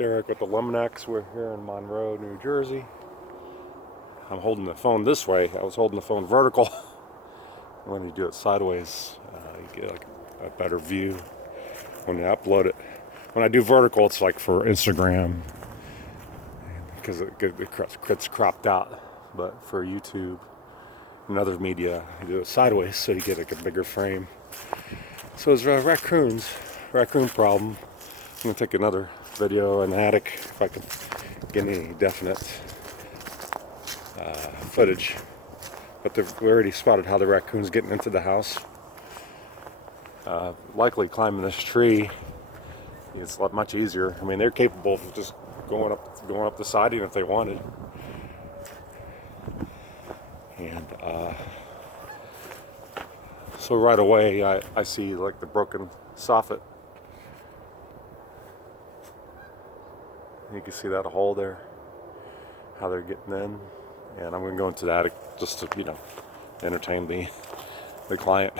Derek with Eliminex. We're here in Monroe, New Jersey. I'm holding the phone this way. I was holding the phone vertical. When you do it sideways, you get like a better view when you upload it. When I do vertical, it's like for Instagram because it gets cropped out. But for YouTube and other media, you do it sideways so you get like a bigger frame. So it's raccoon problem. I'm going to take another video in the attic if I can get any definite footage. But we already spotted how the raccoon's getting into the house. Likely climbing this tree. It's a lot much easier. I mean, they're capable of just going up the siding if they wanted. And so right away, I see like the broken soffit. You can see that hole there, how they're getting in. And I'm going to go into the attic just to, entertain the client.